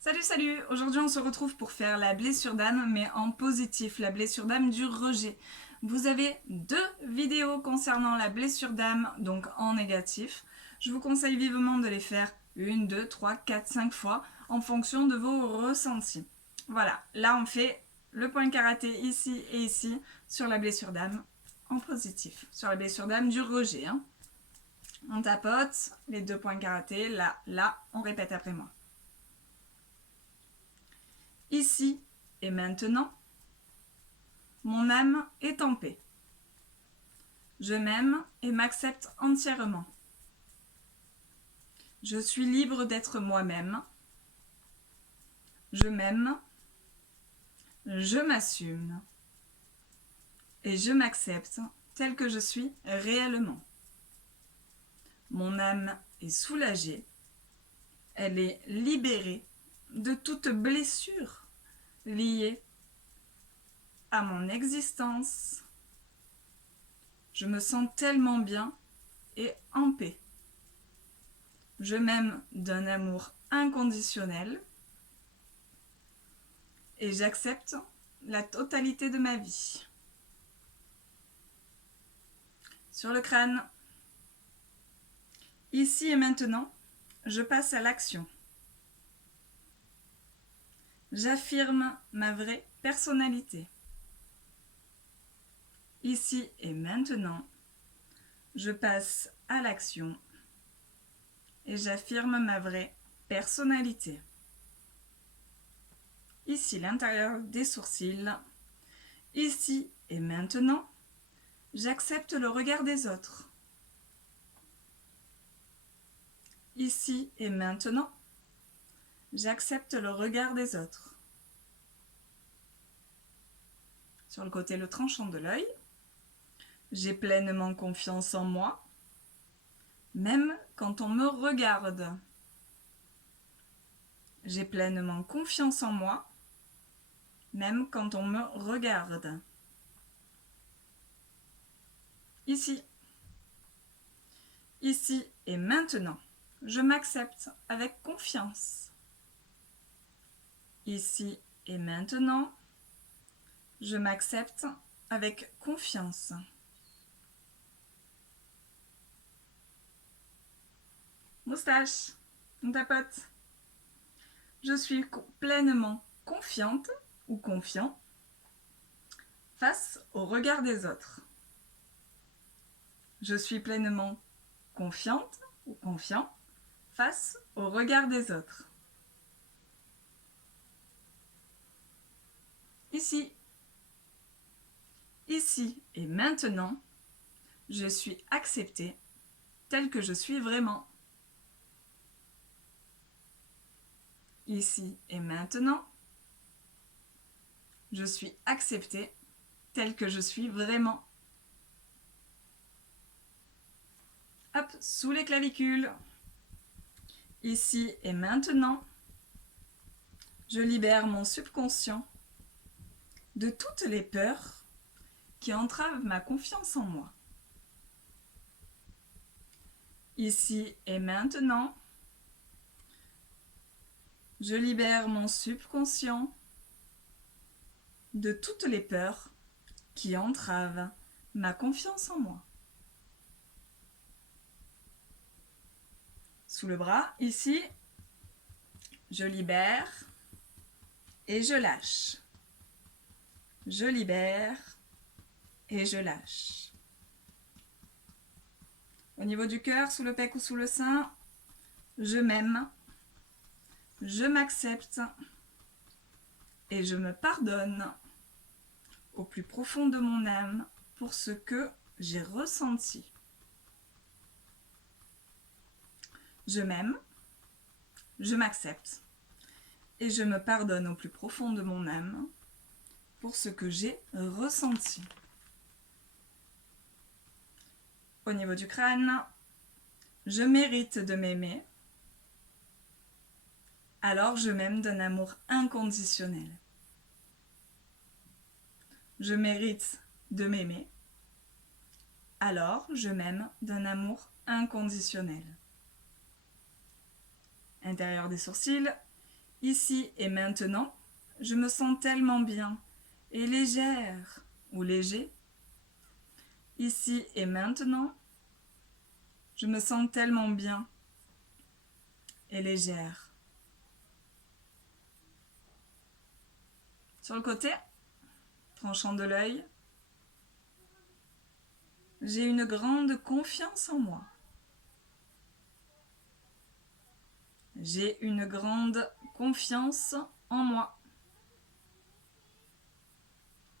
Salut, salut! Aujourd'hui, on se retrouve pour faire la blessure d'âme, mais en positif, la blessure d'âme du rejet. Vous avez 2 vidéos concernant la blessure d'âme, donc en négatif. Je vous conseille vivement de les faire 1, 2, 3, 4, 5 fois en fonction de vos ressentis. Voilà, là on fait le point karaté ici et ici sur la blessure d'âme en positif, sur la blessure d'âme du rejet. On tapote les 2 points karaté, là, on répète après moi. Ici et maintenant, mon âme est en paix. Je m'aime et m'accepte entièrement. Je suis libre d'être moi-même. Je m'aime, je m'assume et je m'accepte tel que je suis réellement. Mon âme est soulagée. Elle est libérée de toute blessure liée à mon existence. Je me sens tellement bien et en paix. Je m'aime d'un amour inconditionnel et j'accepte la totalité de ma vie. Sur le crâne, ici et maintenant, je passe à l'action. J'affirme ma vraie personnalité. Ici et maintenant, je passe à l'action et j'affirme ma vraie personnalité. Ici l'intérieur des sourcils. Ici et maintenant, j'accepte le regard des autres. Ici et maintenant, j'accepte le regard des autres. Sur le côté le tranchant de l'œil, j'ai pleinement confiance en moi, même quand on me regarde. J'ai pleinement confiance en moi, même quand on me regarde. Ici et maintenant, je m'accepte avec confiance. Ici et maintenant, je m'accepte avec confiance. Moustache, on tapote. Je suis pleinement confiante ou confiant face au regard des autres. Je suis pleinement confiante ou confiant face au regard des autres. Ici et maintenant, je suis acceptée telle que je suis vraiment. Ici et maintenant, je suis acceptée telle que je suis vraiment. Hop, sous les clavicules. Ici et maintenant, je libère mon subconscient de toutes les peurs qui entravent ma confiance en moi. Ici et maintenant, je libère mon subconscient de toutes les peurs qui entravent ma confiance en moi. Sous le bras, ici, je libère et je lâche. Je libère et je lâche. Au niveau du cœur, sous le pec ou sous le sein, je m'aime, je m'accepte et je me pardonne au plus profond de mon âme pour ce que j'ai ressenti. Je m'aime, je m'accepte et je me pardonne au plus profond de mon âme pour ce que j'ai ressenti. Au niveau du crâne, je mérite de m'aimer, alors je m'aime d'un amour inconditionnel. Je mérite de m'aimer, alors je m'aime d'un amour inconditionnel. Intérieur des sourcils, Ici et maintenant, je me sens tellement bien et légère ou léger. Ici et maintenant, je me sens tellement bien et légère. Sur le côté, tranchant de l'œil, j'ai une grande confiance en moi. J'ai une grande confiance en moi.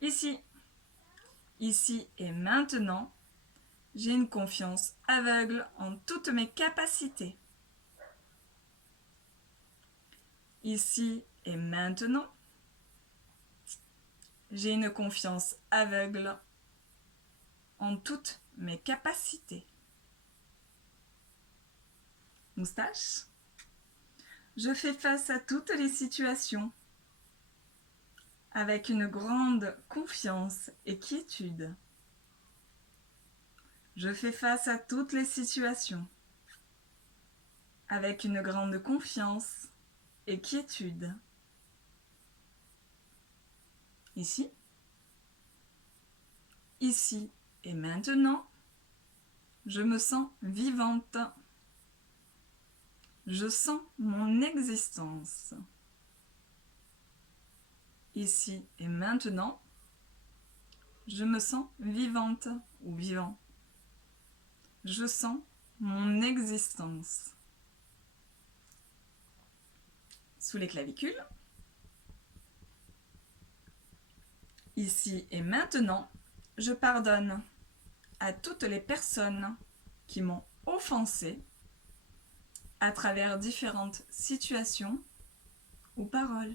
Ici et maintenant, j'ai une confiance aveugle en toutes mes capacités. Ici et maintenant, j'ai une confiance aveugle en toutes mes capacités. Moustache. Je fais face à toutes les situations avec une grande confiance et quiétude. Je fais face à toutes les situations avec une grande confiance et quiétude. Ici et maintenant, je me sens vivante. Je sens mon existence. Ici et maintenant, je me sens vivante ou vivant. Je sens mon existence. Sous les clavicules. Ici et maintenant, je pardonne à toutes les personnes qui m'ont offensé à travers différentes situations ou paroles.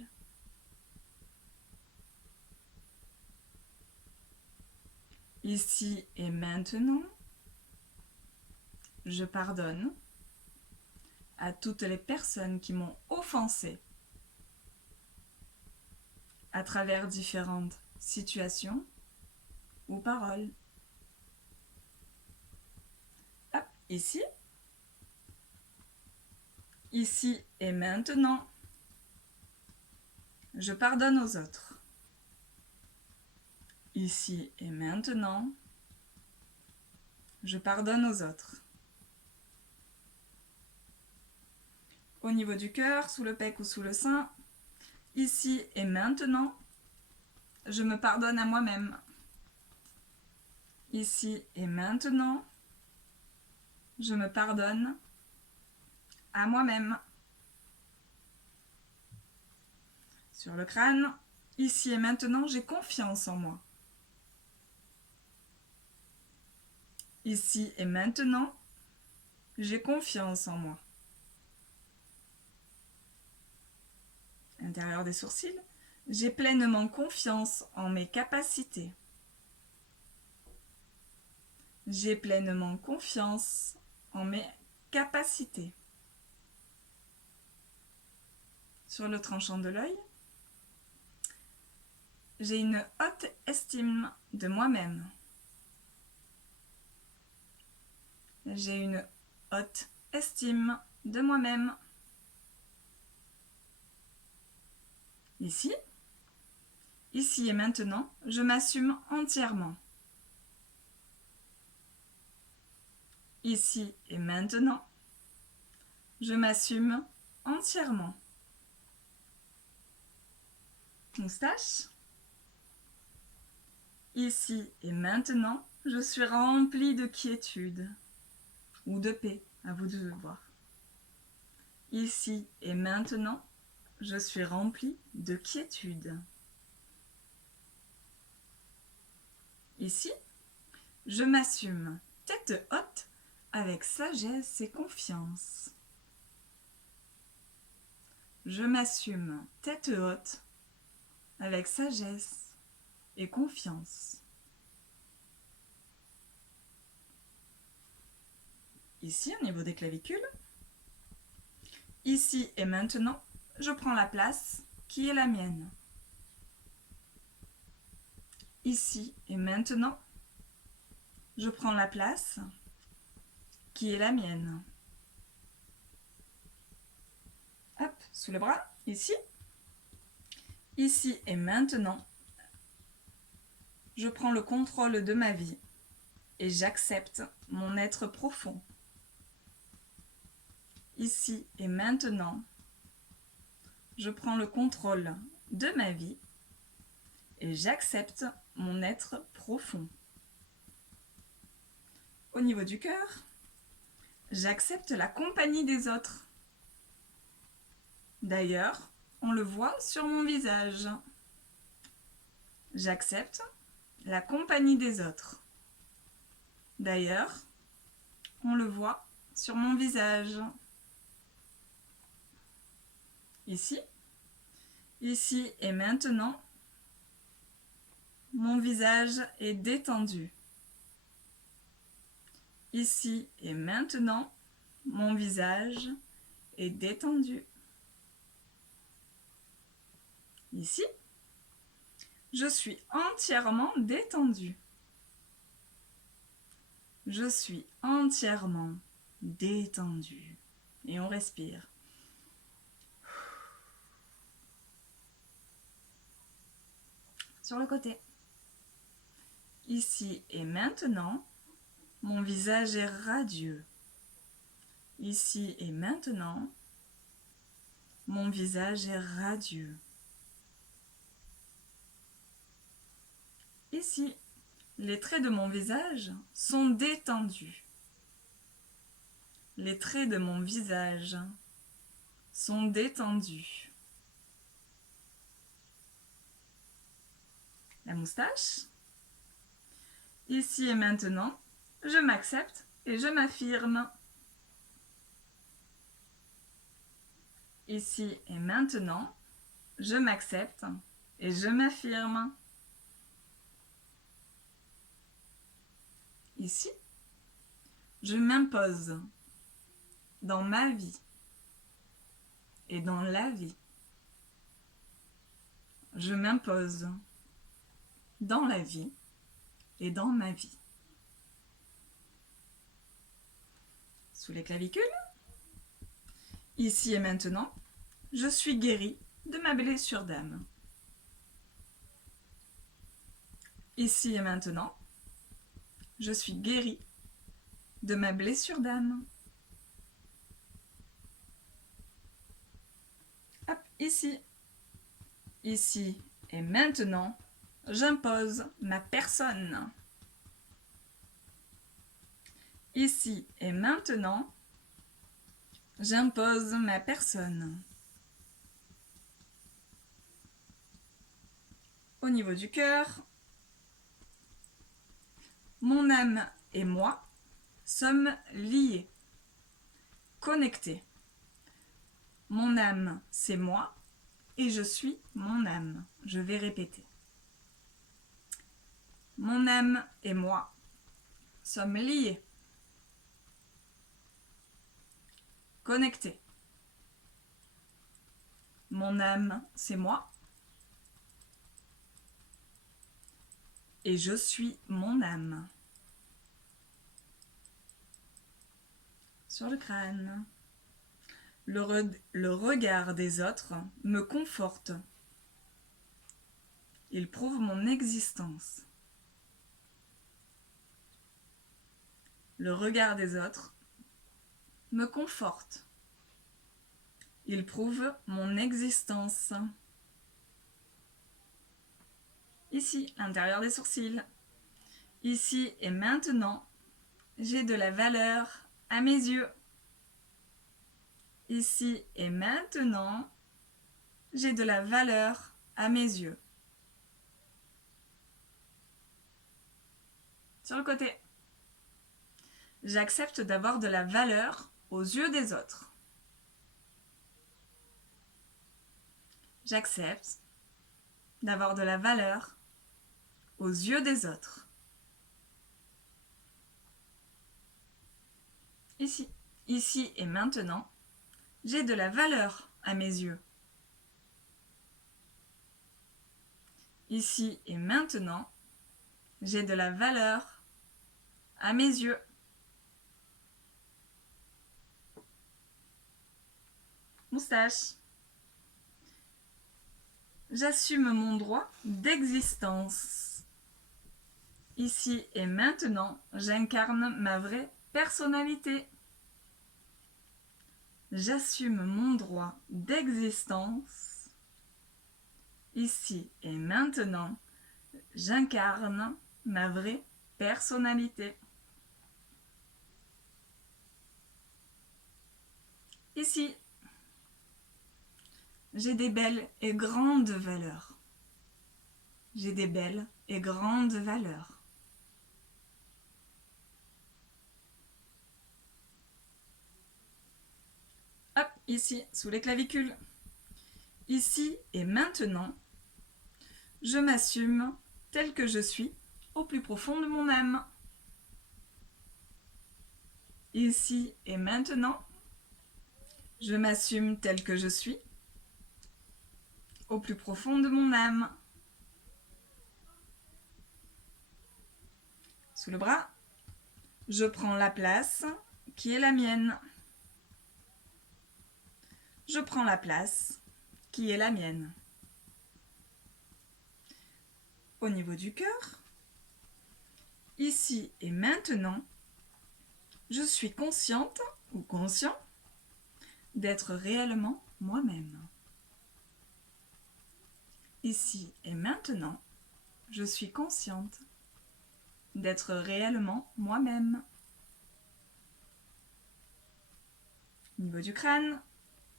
Ici et maintenant, je pardonne à toutes les personnes qui m'ont offensé à travers différentes situations ou paroles. Hop, ici et maintenant, je pardonne aux autres. Ici et maintenant, je pardonne aux autres. Au niveau du cœur, sous le pec ou sous le sein, ici et maintenant, je me pardonne à moi-même. Ici et maintenant, je me pardonne à moi-même. Sur le crâne, ici et maintenant, j'ai confiance en moi. Ici et maintenant, j'ai confiance en moi. Intérieur des sourcils, j'ai pleinement confiance en mes capacités. J'ai pleinement confiance en mes capacités. Sur le tranchant de l'œil, j'ai une haute estime de moi-même. J'ai une haute estime de moi-même. Ici et maintenant, je m'assume entièrement. Ici et maintenant, je m'assume entièrement. Moustache. Ici et maintenant, je suis remplie de quiétude ou de paix, à vous de voir. Ici et maintenant, je suis remplie de quiétude. Ici, je m'assume tête haute avec sagesse et confiance. Je m'assume tête haute avec sagesse et confiance. Ici, au niveau des clavicules, ici et maintenant, je prends la place qui est la mienne. Ici et maintenant, je prends la place qui est la mienne. Hop. sous le bras, ici. Ici et maintenant, je prends le contrôle de ma vie et j'accepte mon être profond. Ici et maintenant, je prends le contrôle de ma vie et j'accepte mon être profond. Au niveau du cœur, j'accepte la compagnie des autres. D'ailleurs, on le voit sur mon visage. J'accepte la compagnie des autres. D'ailleurs, on le voit sur mon visage. Ici, ici et maintenant, mon visage est détendu. Ici et maintenant, mon visage est détendu. Ici, je suis entièrement détendu. Je suis entièrement détendu. Et on respire. Sur le côté. Ici et maintenant, mon visage est radieux. Ici et maintenant, mon visage est radieux. Ici, les traits de mon visage sont détendus. Les traits de mon visage sont détendus. La moustache. Ici et maintenant, je m'accepte et je m'affirme. Ici et maintenant, je m'accepte et je m'affirme. Ici, je m'impose dans ma vie et dans la vie. Je m'impose dans la vie et dans ma vie. Sous les clavicules. Ici et maintenant, je suis guérie de ma blessure d'âme. Ici et maintenant, je suis guérie de ma blessure d'âme. Hop, ici. Ici et maintenant, j'impose ma personne. Ici et maintenant, j'impose ma personne. Au niveau du cœur, mon âme et moi sommes liés, connectés. Mon âme, c'est moi et je suis mon âme. Je vais répéter. Mon âme et moi sommes liés, connectés. Mon âme, c'est moi et je suis mon âme. Sur le crâne. Le regard des autres me conforte. Il prouve mon existence. Le regard des autres me conforte. Il prouve mon existence. Ici, l'intérieur des sourcils. Ici et maintenant, j'ai de la valeur à mes yeux. Ici et maintenant, j'ai de la valeur à mes yeux. Sur le côté. J'accepte d'avoir de la valeur aux yeux des autres. J'accepte d'avoir de la valeur aux yeux des autres. Ici, ici et maintenant, j'ai de la valeur à mes yeux. Ici et maintenant, j'ai de la valeur à mes yeux. Moustache. J'assume mon droit d'existence. Ici et maintenant, j'incarne ma vraie personnalité. J'assume mon droit d'existence. Ici et maintenant, j'incarne ma vraie personnalité. Ici, j'ai des belles et grandes valeurs. J'ai des belles et grandes valeurs. Hop, ici, sous les clavicules. Ici et maintenant, je m'assume tel que je suis au plus profond de mon âme. Ici et maintenant, je m'assume tel que je suis au plus profond de mon âme. Sous le bras, je prends la place qui est la mienne. Je prends la place qui est la mienne. Au niveau du cœur, ici et maintenant, je suis consciente ou conscient d'être réellement moi-même. Ici et maintenant, je suis consciente d'être réellement moi-même. Au niveau du crâne,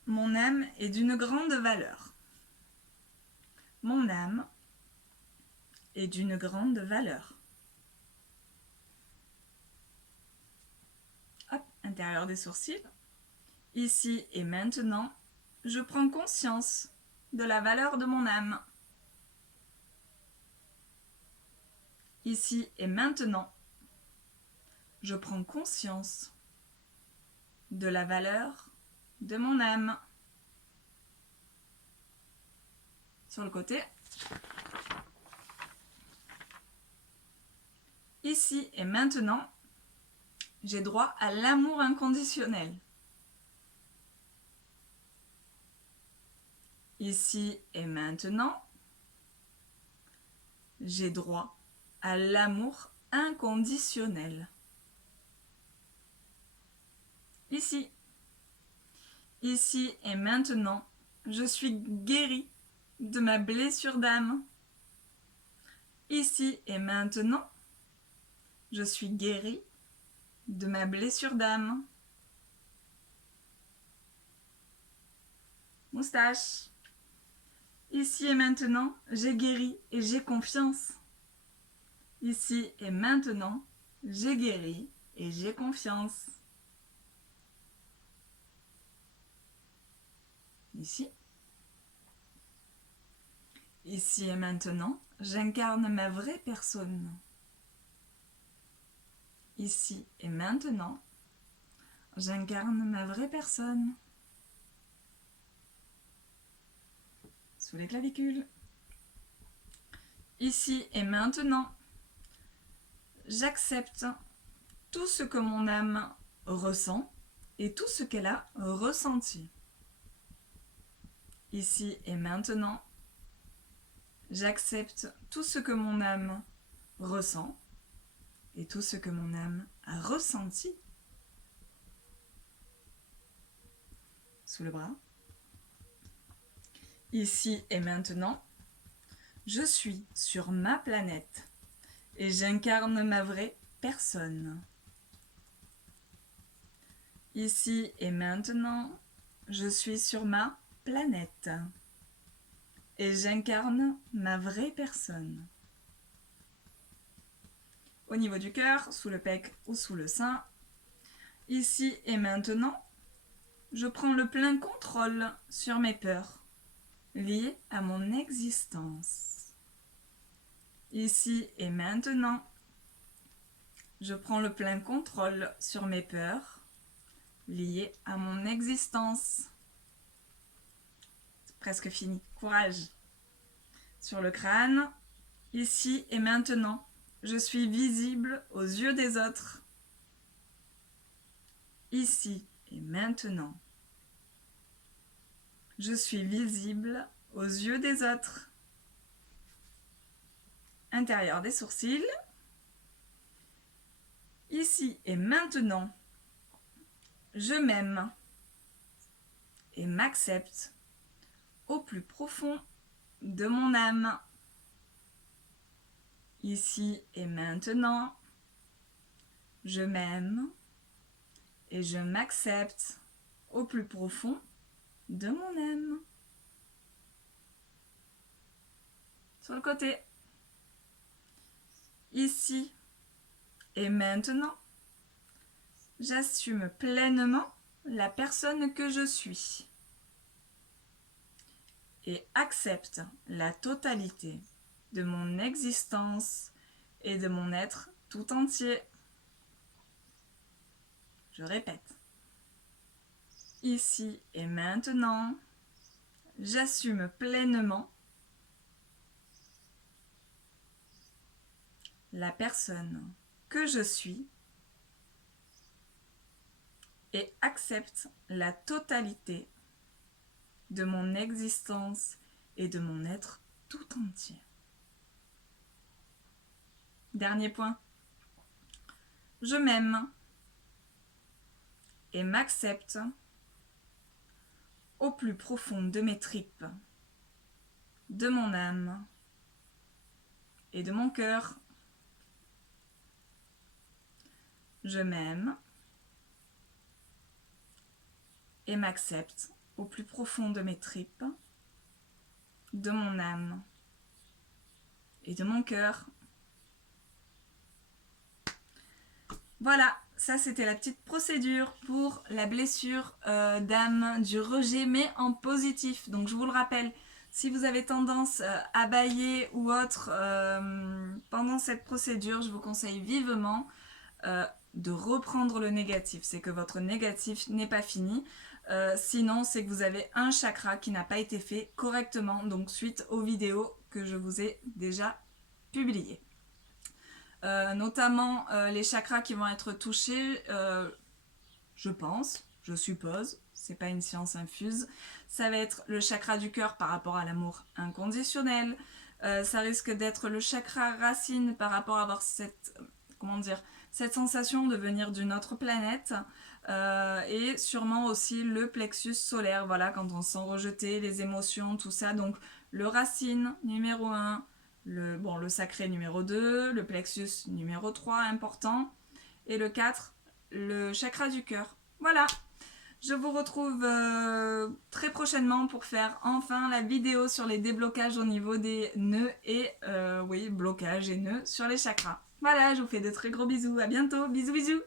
mon âme est d'une grande valeur. Mon âme est d'une grande valeur. Hop, intérieur des sourcils. Ici et maintenant, je prends conscience de la valeur de mon âme. Ici et maintenant, je prends conscience de la valeur de mon âme. Sur le côté. Ici et maintenant, j'ai droit à l'amour inconditionnel. Ici et maintenant, j'ai droit à l'amour inconditionnel. Ici. Ici et maintenant, je suis guérie de ma blessure d'âme. Ici et maintenant, je suis guérie de ma blessure d'âme. Moustache. Ici et maintenant, j'ai guéri et j'ai confiance. Ici et maintenant, j'ai guéri et j'ai confiance. Ici. Ici et maintenant, j'incarne ma vraie personne. Ici et maintenant, j'incarne ma vraie personne. Sous les clavicules. Ici et maintenant, j'accepte tout ce que mon âme ressent et tout ce qu'elle a ressenti. Ici et maintenant, j'accepte tout ce que mon âme ressent et tout ce que mon âme a ressenti. Sous le bras. Ici et maintenant, je suis sur ma planète et j'incarne ma vraie personne. Ici et maintenant, je suis sur ma planète et j'incarne ma vraie personne. Au niveau du cœur, sous le pec ou sous le sein, ici et maintenant, je prends le plein contrôle sur mes peurs liées à mon existence. Ici et maintenant, je prends le plein contrôle sur mes peurs liées à mon existence. C'est presque fini. Courage. Sur le crâne, ici et maintenant, je suis visible aux yeux des autres. Ici et maintenant, je suis visible aux yeux des autres. Intérieur des sourcils. Ici et maintenant, je m'aime et m'accepte au plus profond de mon âme. Ici et maintenant, je m'aime et je m'accepte au plus profond de mon âme. Sur le côté. Ici et maintenant, j'assume pleinement la personne que je suis et accepte la totalité de mon existence et de mon être tout entier. Je répète. Ici et maintenant, j'assume pleinement la personne que je suis et accepte la totalité de mon existence et de mon être tout entier. Dernier point. Je m'aime et m'accepte au plus profond de mes tripes, de mon âme et de mon cœur. Je m'aime et m'accepte au plus profond de mes tripes, de mon âme et de mon cœur. Voilà, ça c'était la petite procédure pour la blessure d'âme du rejet, mais en positif. Donc je vous le rappelle, si vous avez tendance à bâiller ou autre pendant cette procédure, je vous conseille vivement de reprendre le négatif. C'est que votre négatif n'est pas fini. Sinon, c'est que vous avez un chakra qui n'a pas été fait correctement, donc suite aux vidéos que je vous ai déjà publiées. Notamment les chakras qui vont être touchés, je pense, je suppose, c'est pas une science infuse, ça va être le chakra du cœur par rapport à l'amour inconditionnel, ça risque d'être le chakra racine par rapport à avoir cette, cette sensation de venir d'une autre planète, et sûrement aussi le plexus solaire, voilà, quand on se sent rejeté, les émotions, tout ça, donc le racine numéro 1, le sacré numéro 2, le plexus numéro 3, important, et le 4, le chakra du cœur. Voilà, je vous retrouve très prochainement pour faire enfin la vidéo sur les déblocages au niveau des nœuds et, oui, blocages et nœuds sur les chakras. Voilà, je vous fais de très gros bisous, à bientôt, bisous bisous.